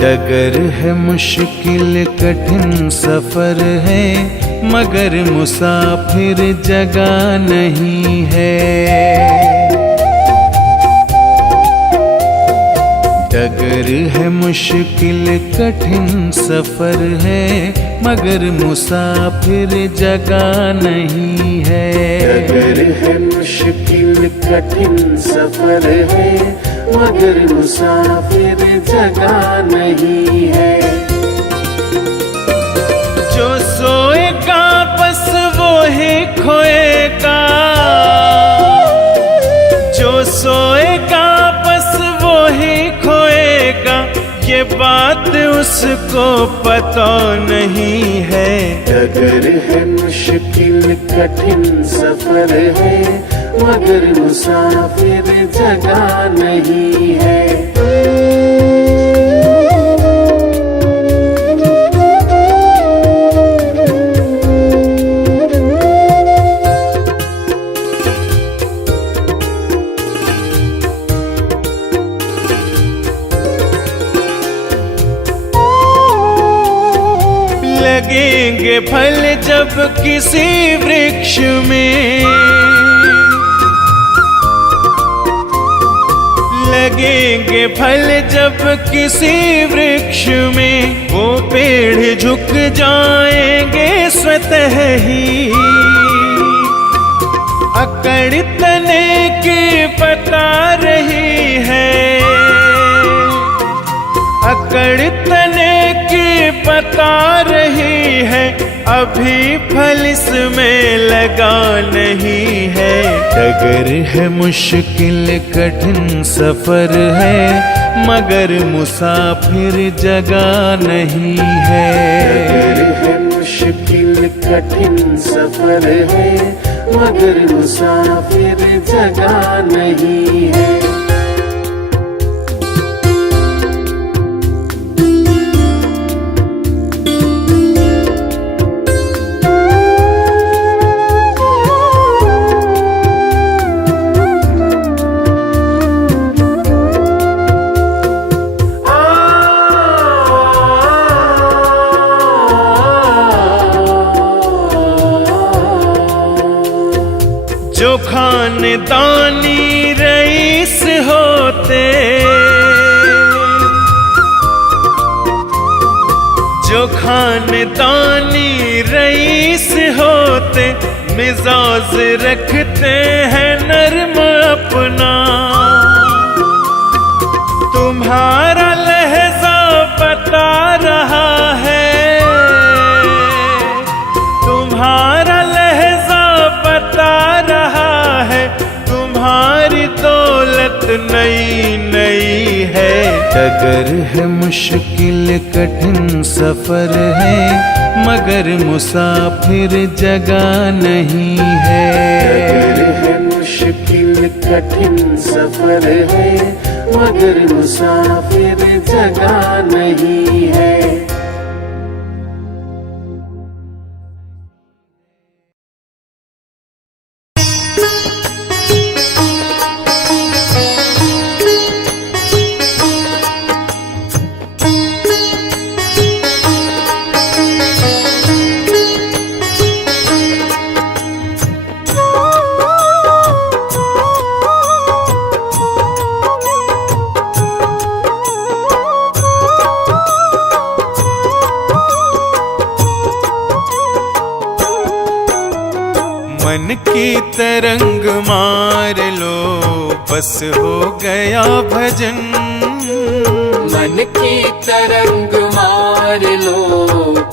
डगर है मुश्किल कठिन सफर है, मगर मुसाफिर जगह नहीं है। डगर है मुश्किल कठिन सफर है, मगर मुसाफिर जगह नहीं है। डगर है मुश्किल कठिन सफर है, मगर मुसाफिर जगह नहीं है। जो सोएगा बस वो ही खोएगा, जो सोएगा बस वो ही खोएगा, ये बात उसको पता नहीं है। डगर है मुश्किल कठिन सफर है, मगर मुसाफिर जगह नहीं है। लगेंगे फल जब किसी वृक्ष में, लगेंगे फल जब किसी वृक्ष में, वो पेड़ झुक जाएंगे स्वतः ही। अकड़ तने की बता रही है, अकड़ तने की बता रही है, अभी फल इसमें लगा नहीं है। डगर है मुश्किल कठिन सफर है, मगर मुसाफिर जगह नहीं है। डगर है मुश्किल कठिन सफर है, मगर मुसाफिर जगह नहीं है। जो खानदानी रईस होते, जो खानदानी रईस होते, मिजाज रखते हैं नर्म अपना। तुम्हारा लहजा बता रहा है, तुम्हारा लहजा बता रहा है, तुम्हारी दौलत नई नई है। डगर है मुश्किल कठिन सफर है, मगर मुसाफिर जगह नहीं है। डगर है मुश्किल कठिन सफर है, मगर मुसाफिर जगह नहीं है। मन की तरंग मार लो, बस हो गया भजन। मन की तरंग मार लो,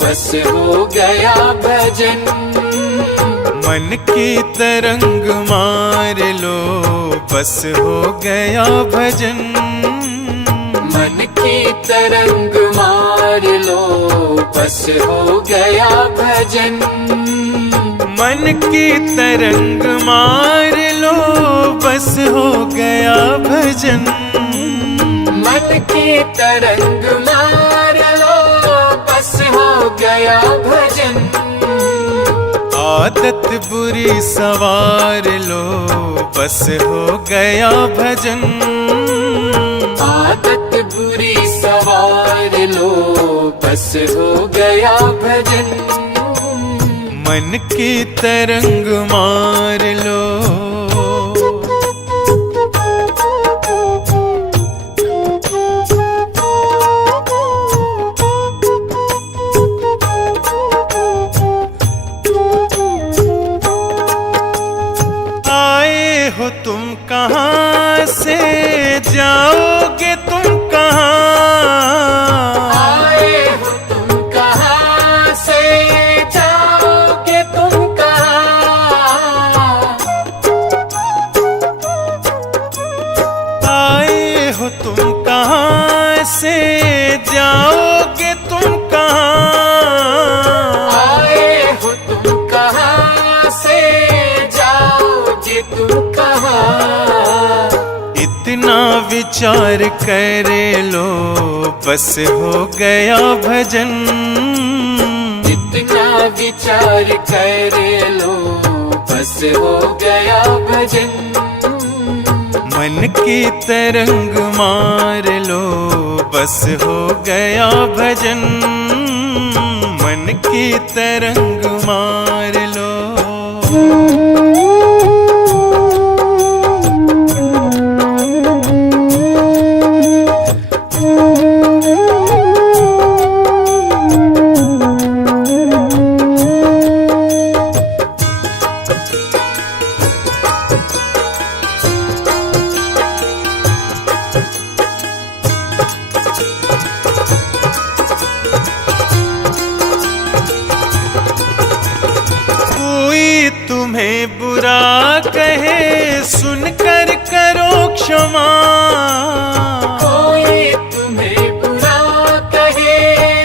बस हो गया भजन। मन की तरंग मार लो, बस हो गया भजन। मन की तरंग मार लो बस हो गया भजन। मन की तरंग मार लो बस हो गया भजन। मन की तरंग मार लो बस हो गया भजन। आदत बुरी सवार लो बस हो गया भजन। आदत बुरी सवार लो बस हो गया भजन। मन की तरंग मार लो। आए हो तुम कहाँ से, जाओगे तुम कहाँ? आए हो तुम कहाँ से, जाओगे तुम कहाँ? आए हो तुम कहाँ से, जाओगे तुम कहाँ? आए हो तुम कहाँ से, जाओगे तुम कहाँ? इतना विचार कर लो बस हो गया भजन। इतना विचार कर लो बस हो गया भजन। मन की तरंग मार लो बस हो गया भजन। मन की तरंग मार लो। कोई तुम्हें बुरा कहे सुनकर करो क्षमा। कोई तुम्हें बुरा कहे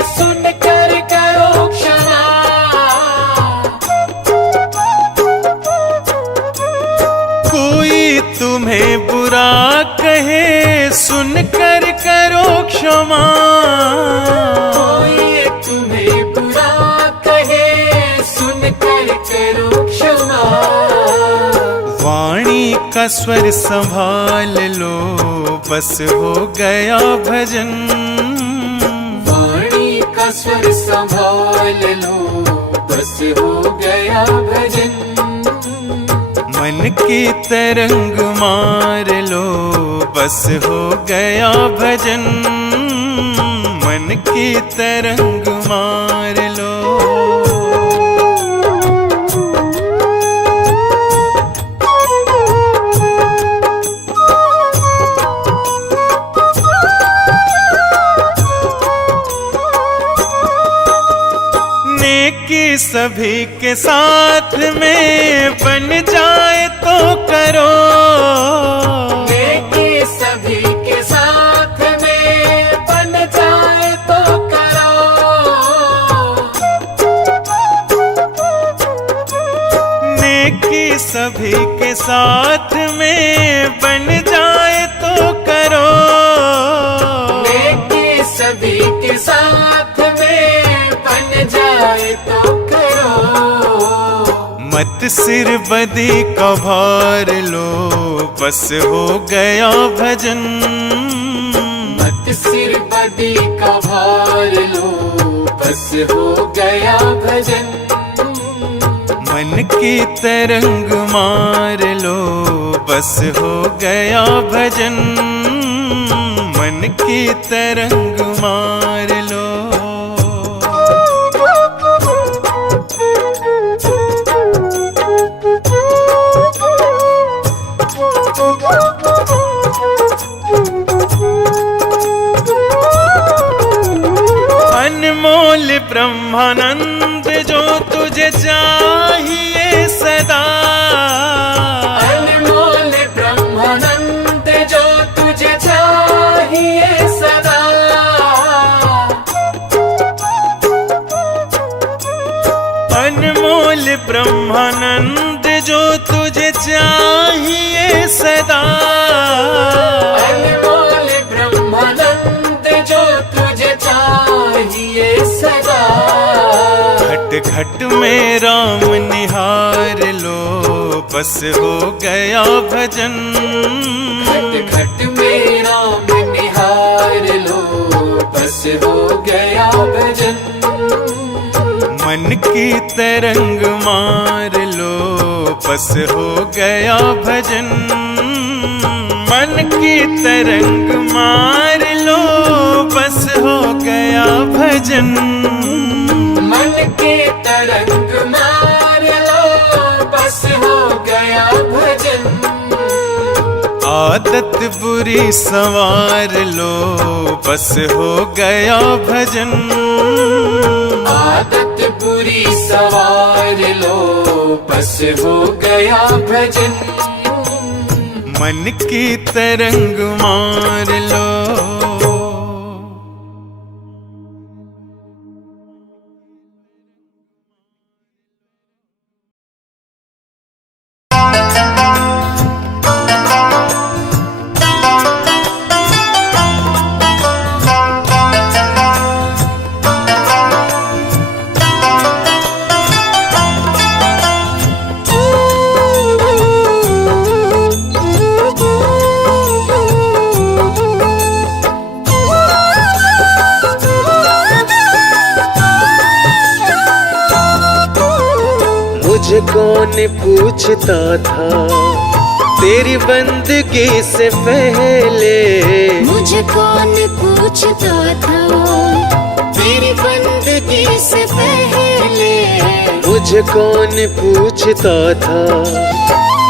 सुनकर करो क्षमा। कोई तुम्हें बुरा कहे सुनकर करो क्षमा। कोई तुम्हें बुरा कहे सुनकर करो क्षमा। वाणी का स्वर संभाल लो बस हो गया भजन। वाणी का स्वर संभाल लो बस हो गया भजन। मन की तरंग मार लो बस हो गया भजन। मन की तरंग मार लो। नेकी सभी के साथ में बन जाए तो करो। नेकी सभी के साथ में बन जाए तो करो। नेकी सभी के साथ में बन जाए तो करो। नेकी सभी के साथ में बन जाए तो करो। मत सिर बदी का भार लो बस हो गया भजन। मत सिर बदी का भार लो बस हो गया भजन। मन की तरंग मार लो बस हो गया भजन। मन की तरंग मार लो। अनमोल ब्रह्मानंद जो तुझे चाहिए सदा। अनमोल ब्रह्मानंद जो तुझे चाहिए सदा। ब्रह्मानंद जो तुझे चाहिए सदा। अनमोल ब्रह्मानंद जो तुझे चाहिए सदा। घट घट में राम निहार लो, बस हो गया भजन। घट घट में राम निहार लो, बस हो गया भजन। मन की तरंग मार लो, बस हो गया भजन। मन की तरंग मार लो, बस हो गया भजन। मन के तरंग मार लो, बस हो गया भजन। आदत बुरी संवार लो, बस हो गया भजन। आदत बुरी सवार लो, बस हो गया भजन। मन की तरंग मार लो। मुझे कौन पूछता था तेरी बंदगी से पहले। मुझे कौन पूछता था तेरी बंदगी से पहले। मुझे कौन पूछता था,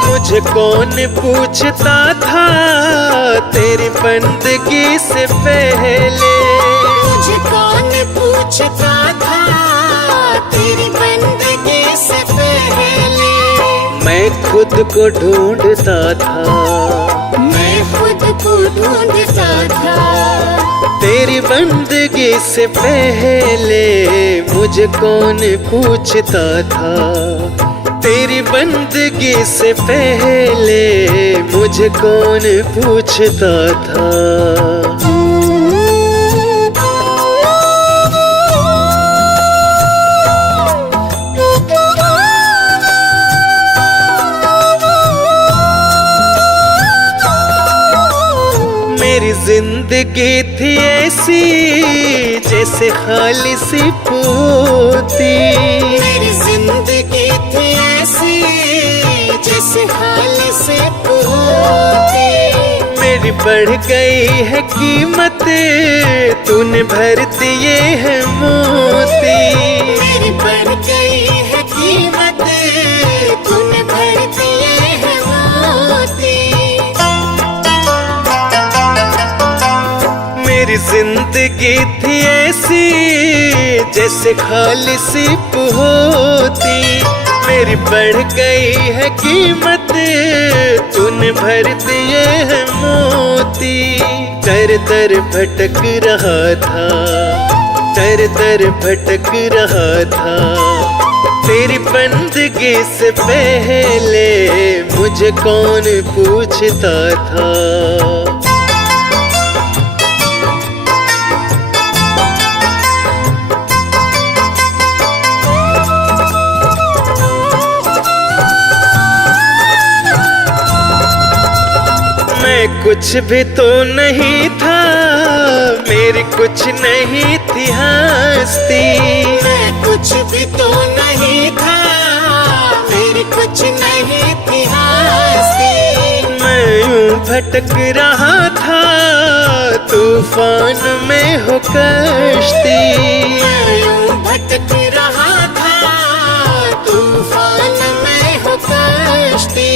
मुझे कौन पूछता था तेरी बंदगी से पहले। मुझे कौन पूछता था तेरी बंदगी से पहले। मैं खुद को ढूंढता था, मैं खुद को ढूंढता था तेरी बंदगी से पहले। मुझे कौन पूछता था तेरी बंदगी से पहले। मुझे कौन पूछता था। मेरी जिंदगी थी ऐसी जैसे खाली सी पोती। मेरी जिंदगी थी ऐसी जैसे खाली से पोती। मेरी बढ़ गई है कीमत, तूने भर दिए है मोती। मेरी बढ़ गई है कीमत, तूने भर दिए है मोती। मेरी जिंदगी थी ऐसी जैसे खाली सी पोती। मेरी बढ़ गई है कीमत, तूने भर दिए है मोती। दर दर भटक रहा था, दर दर भटक रहा था तेरी बंदगी से पहले। मुझे कौन पूछता था। मैं कुछ भी तो नहीं था, मेरी कुछ नहीं थी हस्ती। मैं कुछ भी तो नहीं था, मेरी कुछ नहीं थी हस्ती। मैं यूं भटक रहा था तूफान में हो कश्ती। मैं यूं भटक रहा था तूफान में हो कश्ती।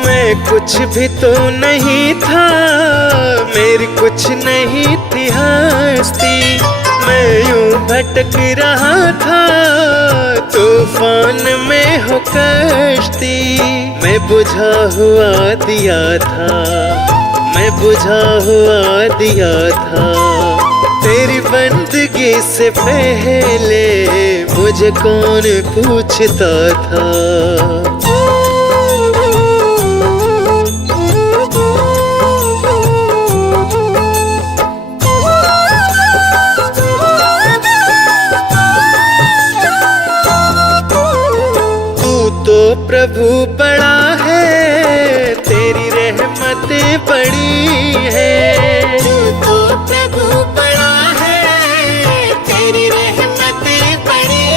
मैं कुछ भी तो नहीं था, मेरी कुछ नहीं थी हस्ती। मैं यूं भटक रहा था तूफान में हो कश्ती। मैं बुझा हुआ दिया था, मैं बुझा हुआ दिया था तेरी बंदगी से पहले मुझे कौन पूछता था। प्रभु बड़ा है, तेरी रहमतें बड़ी है। तू तो प्रभु बड़ा है, तेरी रहमतें बड़ी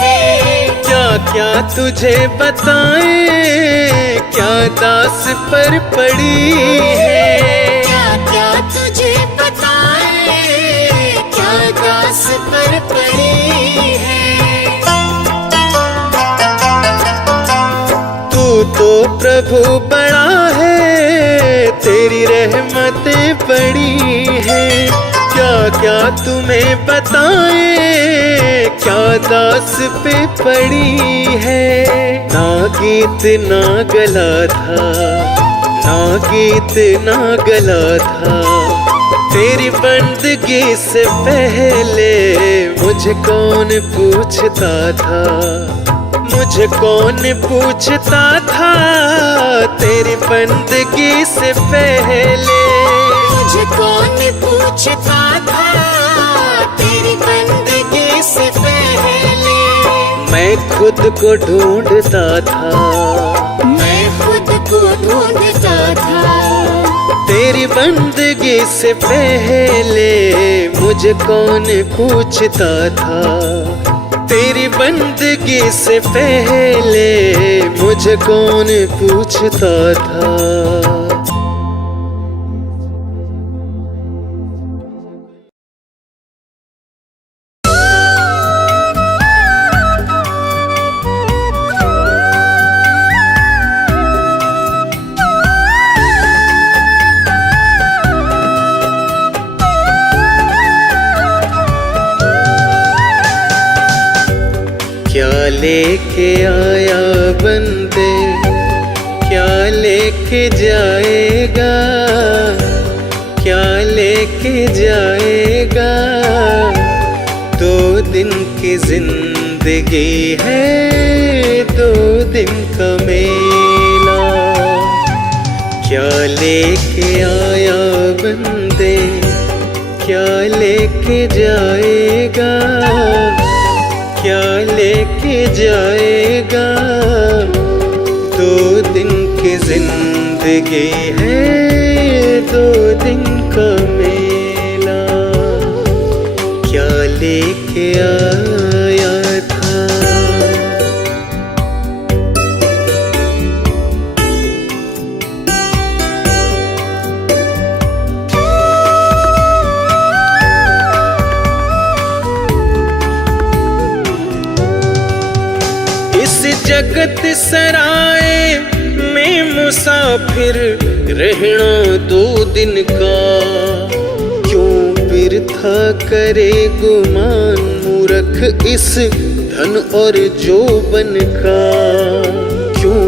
है। क्या क्या तुझे बताएं, क्या दास पर पड़ी है। क्या क्या तुझे बताएं, क्या दास पर पड़ी है। तो प्रभु बड़ा है, तेरी रहमतें बड़ी है। क्या क्या तुम्हें बताएं, क्या दास पे पड़ी है। ना गीत ना गला था, ना गीत ना गला था। तेरी बंदगी से पहले मुझे कौन पूछता था। मुझे कौन पूछता था, तेरी बंदगी से पहले। मुझे कौन पूछता था, तेरी बंदगी से पहले। मैं खुद को ढूंढता था, मैं खुद को ढूंढता था। तेरी बंदगी से पहले मुझे कौन पूछता था। तेरी बंदगी से पहले मुझे कौन पूछता था। क्या लेके आया बंदे, क्या लेके जाएगा। क्या लेके जाएगा, 2 दिन की जिंदगी है, 2 दिन का मेला। क्या लेके आया बंदे, क्या लेके जाएगा। क्या लेके जाएगा, 2 दिन की जिंदगी है, 2 दिन का मेला। क्या लेके आया था। जगत सराय में मुसाफिर रहना 2 दिन का। क्यों बिरथा करे गुमान मूर्ख इस धन और जोबन का। क्यों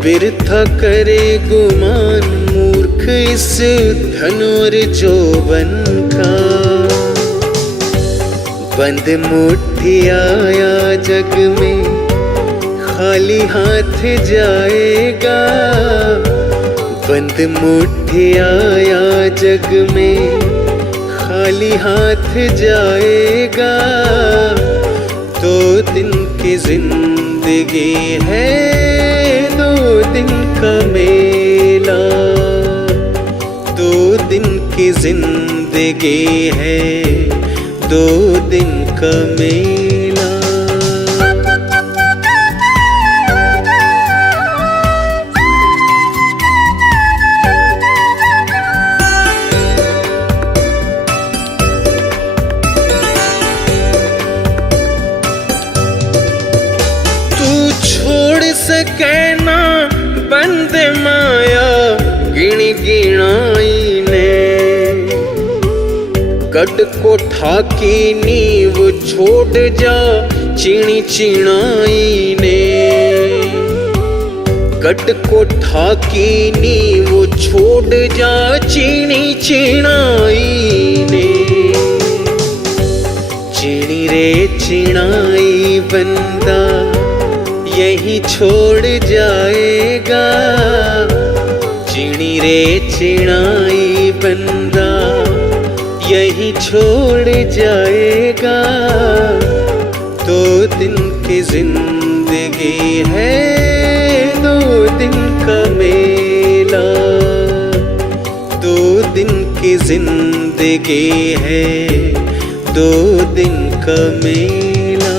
बिरथा करे गुमान मूर्ख इस धन और जोबन का। बंद मुट्ठी आया जग में, खाली हाथ जाएगा। बंद मुट्ठी आया जग में, खाली हाथ जाएगा। 2 दिन की जिंदगी है, 2 दिन का मेला। 2 दिन की जिंदगी है, 2 दिन का मेला। कहना बंद माया गिण गिणाई ने। गढ़ को ठाकी नींव छोड़ जा चिणी चिणाई ने। गढ़ को ठाकी नींव छोड़ जा चिणी चिणाई ने। यहीं छोड़ जाएगा। चिड़ी रे चिड़ाई बंदा यहीं छोड़ जाएगा। 2 दिन की जिंदगी है, 2 दिन का मेला। 2 दिन की जिंदगी है, 2 दिन का मेला।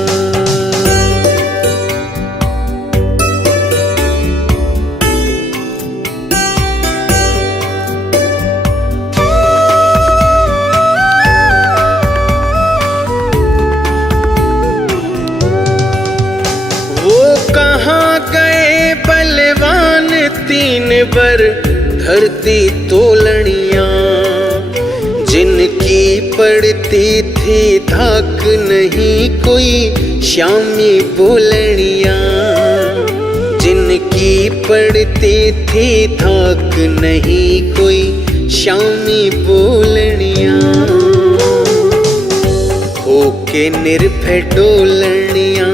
वो कहाँ गए बलवान 3 बर धरती तोलनिया, जिनकी पड़ती थी धाक नहीं कोई श्यामी बोलनिया। जिनकी पड़ती थी धाक नहीं कोई श्यामी बोलनिया। होके निर्भय डोलनिया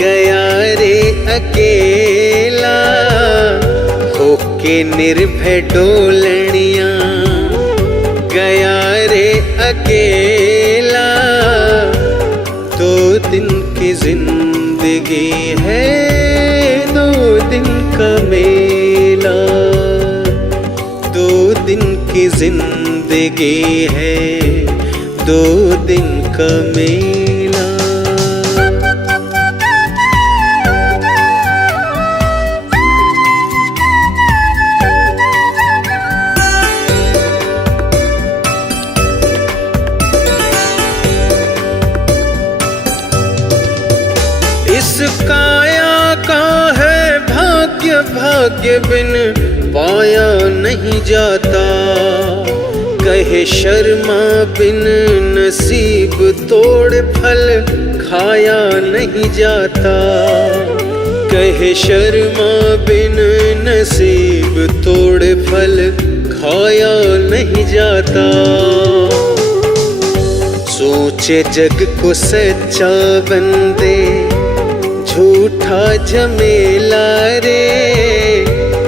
गया रे अकेला। होके निर्भय डोलनिया गया रे अकेला। 2 दिन की जिंदगी है, 2 दिन का मेला। 2 दिन की जिंदगी है, 2 दिन का मेला। इस काया का है भाग्य, भाग्य बिन पाया नहीं जाता। कहे शर्मा बिन नसीब तोड़ फल खाया नहीं जाता। कहे शर्मा बिन नसीब तोड़ फल खाया नहीं जाता। सोचे जग को सच्चा बंदे झूठा झमेला रे।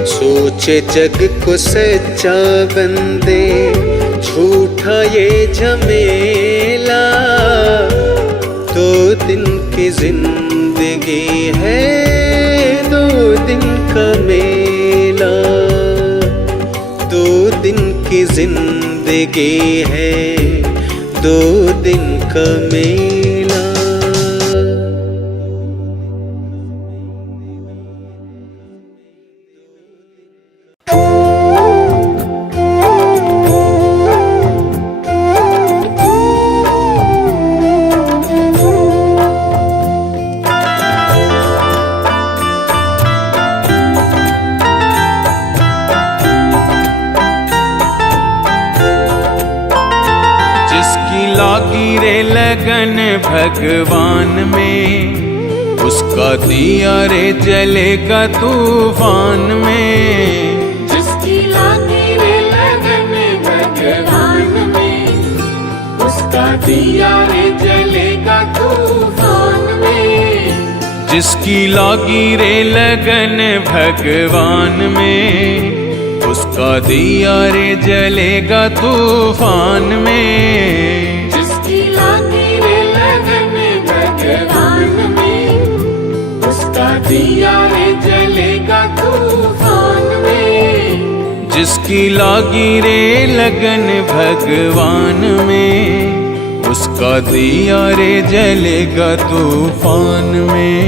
सोचे जग को सच्चा बंदे झूठा ये झमेला। 2 दिन की जिंदगी है, 2 दिन का मेला। 2 दिन की जिंदगी है, 2 दिन का मेला। लागी रे लगन भगवान में, उसका दिया रे जलेगा तूफान में। जिसकी लागी रे लगन भगवान में, उसका दिया रे जलेगा तूफान में। जिसकी लागी रे लगन भगवान में, उसका दिया रे जलेगा तूफान में। जिसकी लागी रे लगन भगवान में, उसका दिया रे जलेगा तूफान में। जिसकी लागी रे लगन भगवान में, उसका दिया रे जलेगा तूफान में।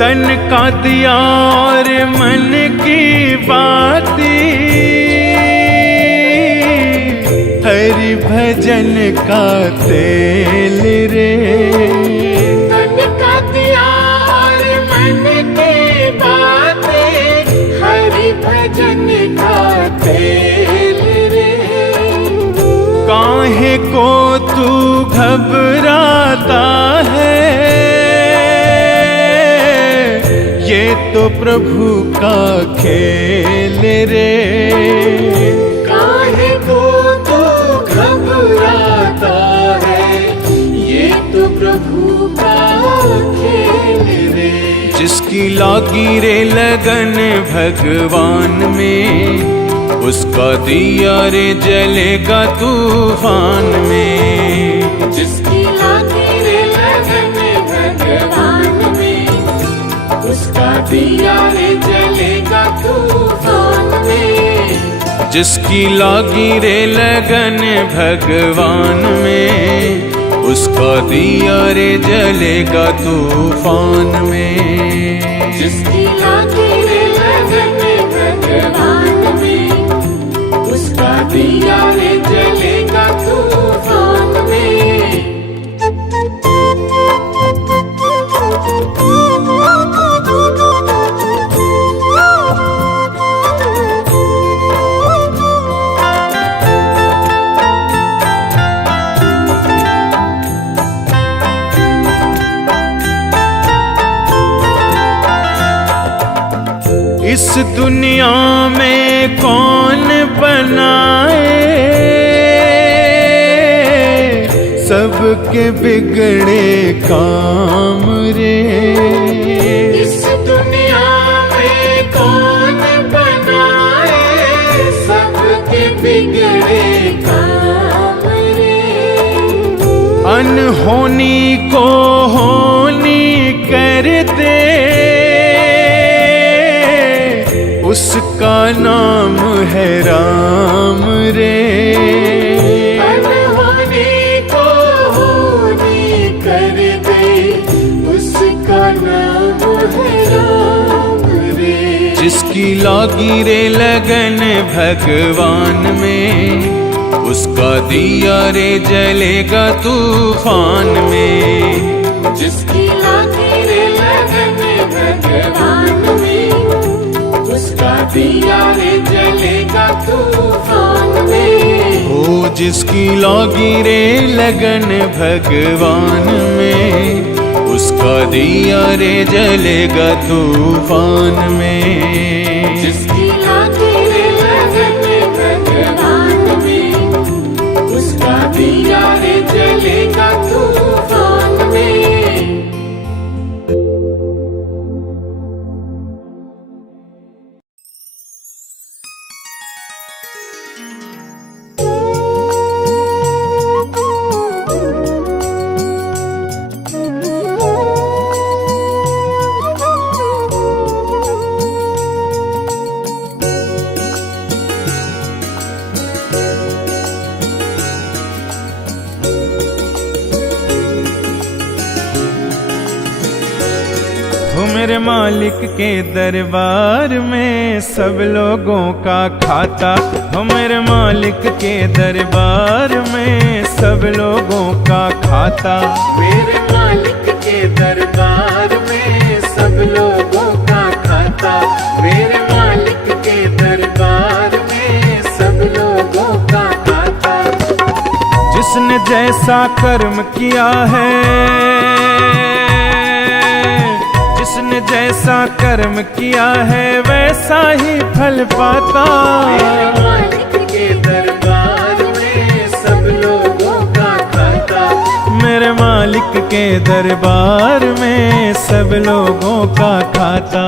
तन का दिया और मन की बातें, हरि भजन का तेल रे। तन का दिया और मन की बातें, हरि भजन का तेल रे। काहे को तू घबराता है, ये तो प्रभु का खेल रे। काहे को तू घबराता है, ये तो प्रभु का खेल रे। जिसकी लागी रे लगन भगवान में, उसका दिया रे जलेगा तूफान में। जिसकी लागी रे लगन भगवान में, उसका दिया रे जलेगा तूफान में। जिसकी लागी रे लगन भगवान में, उसका दिया रे जलेगा तूफान में। जिसकी लागी रे लगन भगवान में, उसका दिया रे जलेगा तूफान में। इस दुनिया में कौन बनाए सबके बिगड़े काम रे। इस दुनिया में कौन बनाए सबके बिगड़े काम रे। अनहोनी को होनी कर दे, उसका नाम है राम रे। अनहोनी को होनी कर दे, उसका नाम है राम रे। जिसकी लागी रे लगन भगवान में, उसका दिया रे जलेगा तूफान में। जिसकी लागी रे लगन भगवान में, उसका दिया रे जलेगा तूफान में। ओ जिसकी लागी रे लगन भगवान में, उसका दिया रे जलेगा तूफान में। जिसकी लागी रे लगन भगवान में, उसका दिया रे जलेगा तूफान में। हो मेरे मालिक के दरबार में सब लोगों का खाता। हो मेरे मालिक के दरबार में सब लोगों का खाता। मेरे मालिक के दरबार में सब लोगों का खाता। मेरे मालिक के दरबार में सब लोगों का खाता। जिसने जैसा कर्म किया है, जिसने जैसा कर्म किया है वैसा ही फल पाता। मेरे मालिक के दरबार में सब लोगों का खाता। मेरे मालिक के दरबार में सब लोगों का खाता।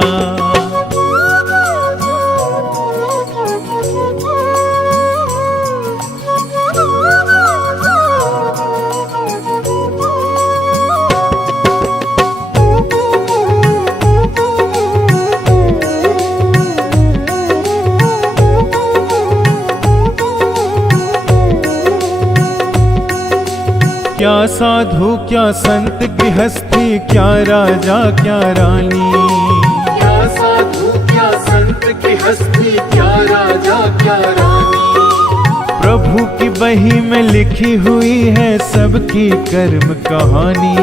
क्या साधु क्या संत गृहस्थी, क्या राजा क्या रानी। क्या साधु क्या संत की हस्ती, क्या राजा क्या रानी। प्रभु की बही में लिखी हुई है सबकी कर्म कहानी।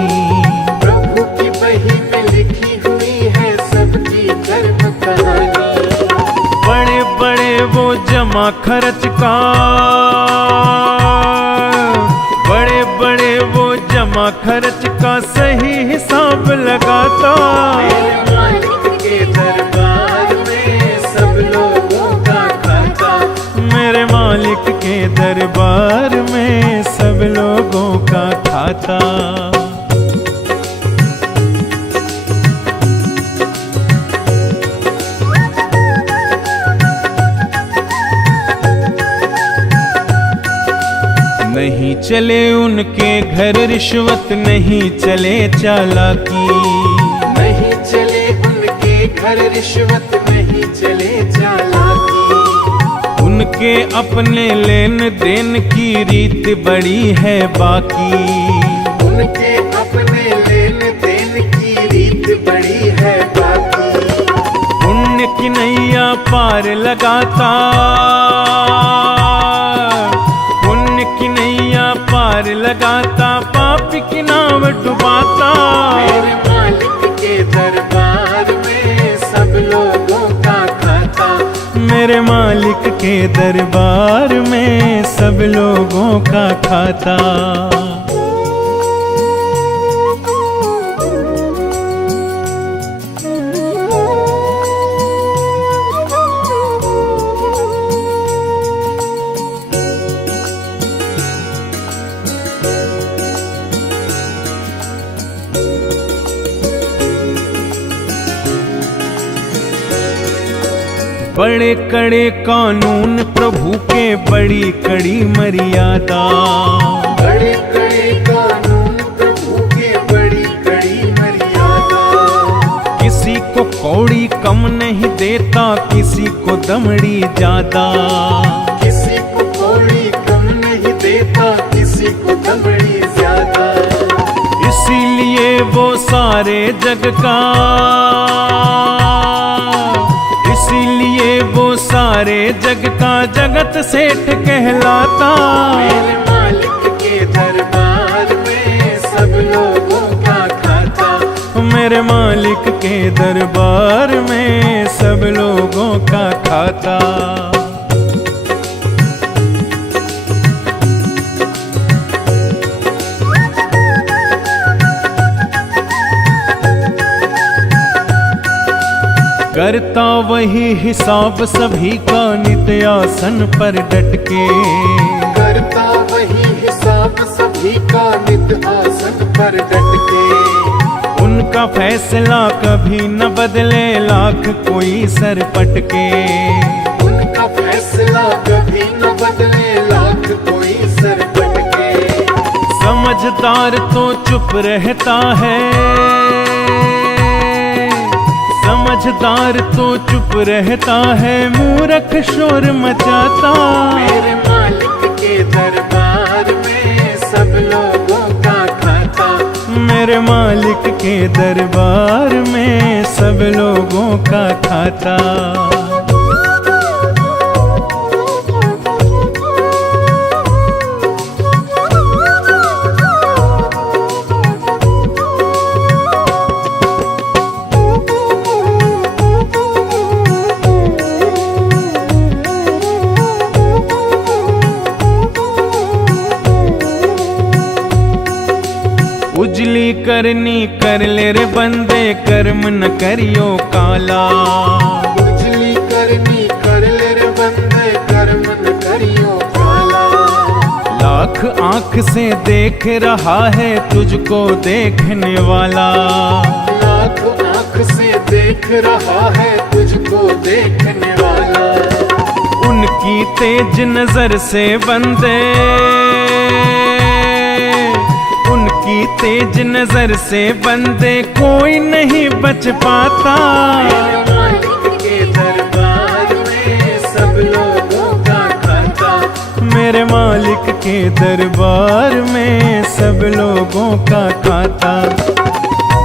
प्रभु की बही में लिखी हुई है सबकी कर्म कहानी। बड़े बड़े वो जमा खर्च का चले उनके घर रिश्वत नहीं चले चालाकी, नहीं चले उनके घर रिश्वत नहीं चले चालाकी। उनके अपने लेन देन की रीत बड़ी है बाकी, उनके अपने लेन देन की रीत बड़ी है बाकी। पुण्य की नैया पार लगाता, पुण्य की नैया पार लगाता, पापी की नाव डुबाता। मेरे मालिक के दरबार में सब लोगों का खाता, मेरे मालिक के दरबार में सब लोगों का खाता। बड़े कड़े कानून प्रभु के बड़ी कड़ी मर्यादा, बड़े कड़े कानून प्रभु के बड़ी कड़ी मर्यादा। किसी को कौड़ी कम नहीं देता, किसी को दमड़ी ज्यादा, किसी को कौड़ी कम नहीं देता, किसी को दमड़ी ज्यादा। इसीलिए वो सारे जग का, इसीलिए वो सारे जग का जगत सेठ कहलाता। मेरे मालिक के दरबार में सब लोगों का खाता, मेरे मालिक के दरबार में सब लोगों का खाता। करता वही हिसाब सभी का नित्य आसन पर डट के, करता वही हिसाब सभी का नित्य आसन पर डट के। उनका फैसला कभी न बदले लाख कोई सर पटके, उनका फैसला कभी न बदले लाख कोई सर पटके। समझदार तो चुप रहता है, समझदार तो चुप रहता है, मूर्ख शोर मचाता। मेरे मालिक के दरबार में सब लोगों का खाता, मेरे मालिक के दरबार में सब लोगों का खाता। उजली करनी कर ले रे बंदे, कर्म न करियो काला। उजली करनी कर ले रे बंदे, कर्म न करियो काला। लाख आंख से देख रहा है तुझको देखने वाला, लाख आंख से देख रहा है तुझको देखने वाला। उनकी तेज नजर से बंदे, उनकी तेज नजर से बंदे कोई नहीं बच पाता। मेरे मालिक के दरबार में सब लोगों का खाता, मेरे मालिक के दरबार में सब लोगों का खाता।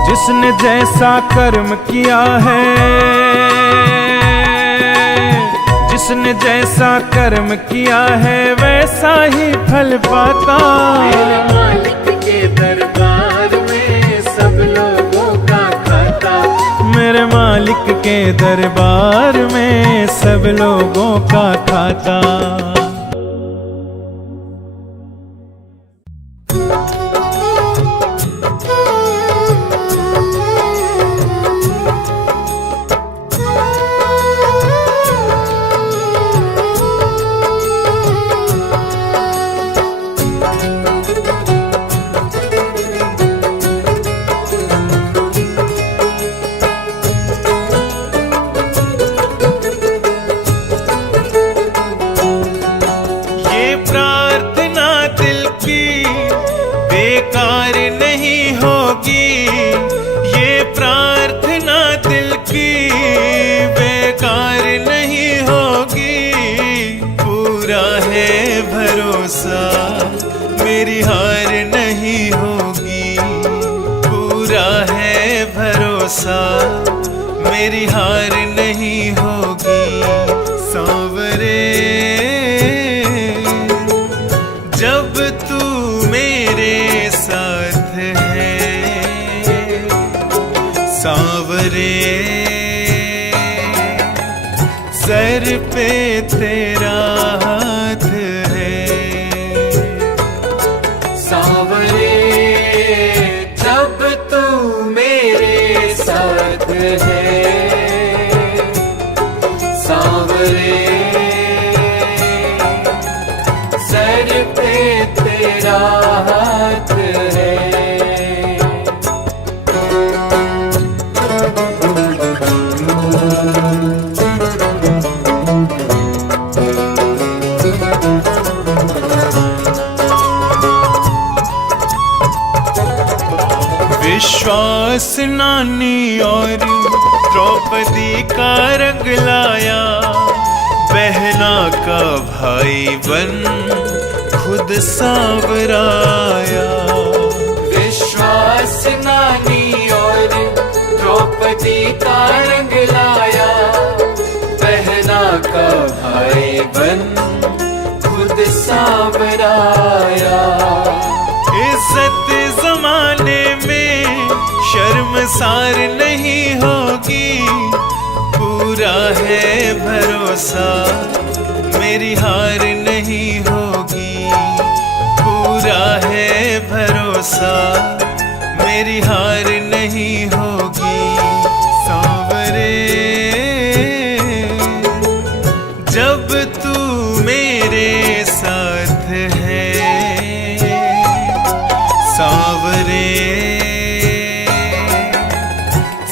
जिसने जैसा कर्म किया है, जिसने जैसा कर्म किया है वैसा ही फल पाता। मेरे मालिक के दरबार में सब लोगों का खाता, मेरे मालिक के दरबार में सब लोगों का खाता। मेरी हार नहीं होगी सांवरे। जब तू मेरे साथ है सांवरे, सर पे तेरा हाथ है सांवरे। जब तू मेरे साथ है सांवरे, सर पे तेरा हाथ है। विश्वास नानी और द्रौपदी का रंग लाया, बहना का भाई बन खुद सांवराया। विश्वास नानी और द्रौपदी का रंग लाया, बहना का भाई बन खुद सांवराया। इज्जत जमाने में शर्मसार नहीं होगी, पूरा है भरोसा मेरी हार नहीं होगी। पूरा है भरोसा मेरी हार नहीं होगी सांवरे। जब तू मेरे साथ है सांवरे,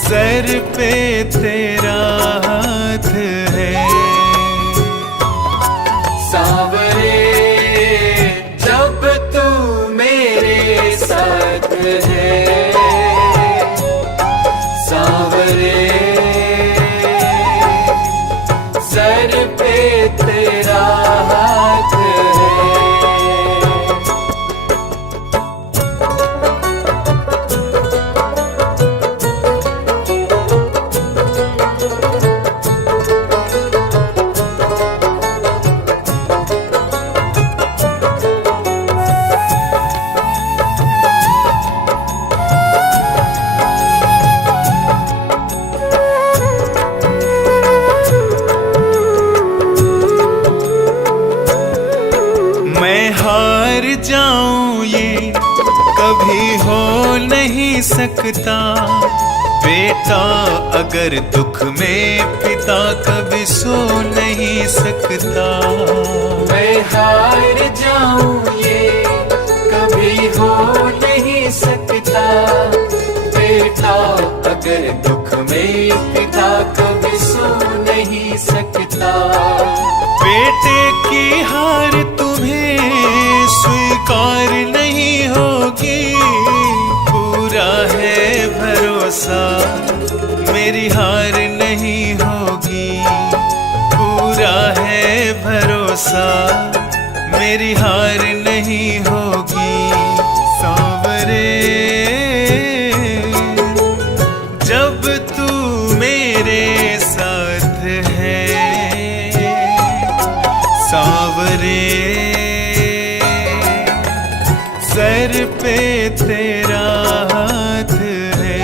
सर पे तेरा हाथ है सांवरे। जब तू मेरे साथ है सांवरे, सर पे तेरा हाथ है। जाऊं ये कभी हो नहीं सकता, बेटा अगर दुख में पिता कभी सो नहीं सकता। मैं हार जाऊं ये कभी हो नहीं सकता, बेटा अगर दुख में पिता कभी सो नहीं सकता। बेटे की हार तुम्हें स्वीकार नहीं होगी, पूरा है भरोसा मेरी हार नहीं होगी। पूरा है भरोसा मेरी हार नहीं होगी सांवरे। जब तू मेरे साथ है सांवरे, सर पे तेरा हाथ है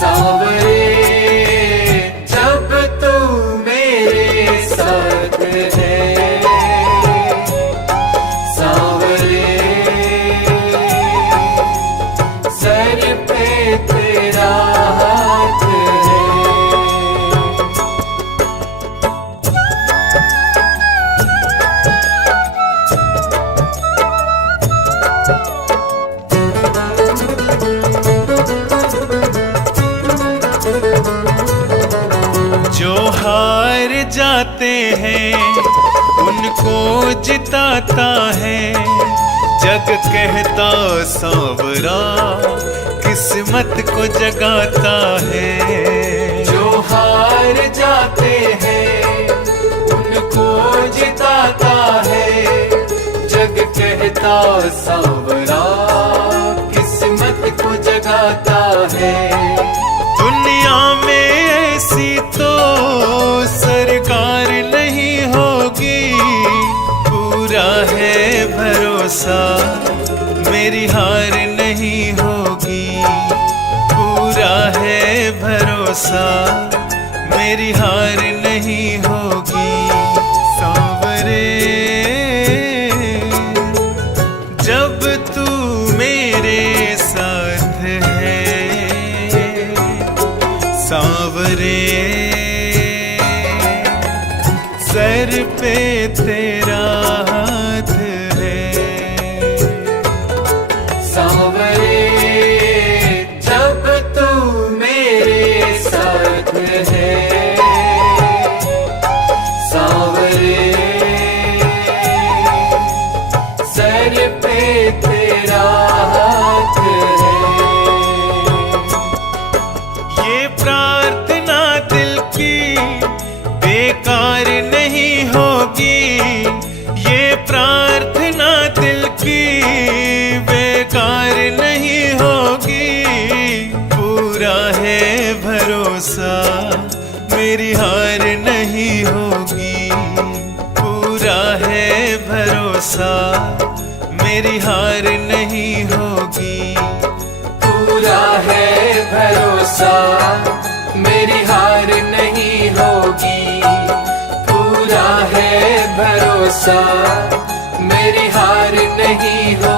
सांवरे। जब तू मेरे साथ है सांवरे, सर पे तेरा हाथ है। जो हार जाते हैं उनको जिताता है, जग कहता सांवरा किस्मत को जगाता है। जो हार जाते हैं उनको जिताता है, जग कहता सांवरा किस्मत को जगाता है। भरोसा मेरी हार नहीं होगी। सांवरे जब तू मेरे साथ है, सांवरे सर पे तेरा हाथ है। सांवरे जब तू मेरे साथ है, सांवरे सर पे तेरा हाथ है। ये प्रार्थना दिल की बेकार नहीं होगी, ये प्रार्थना दिल की बेकार नहीं होगी। पूरा है भरोसा मेरी हार नहीं होगी, पूरा है भरोसा मेरी हार नहीं होगी। पूरा है भरोसा मेरी हार नहीं होगी, पूरा है भरोसा मेरी हार नहीं होगी।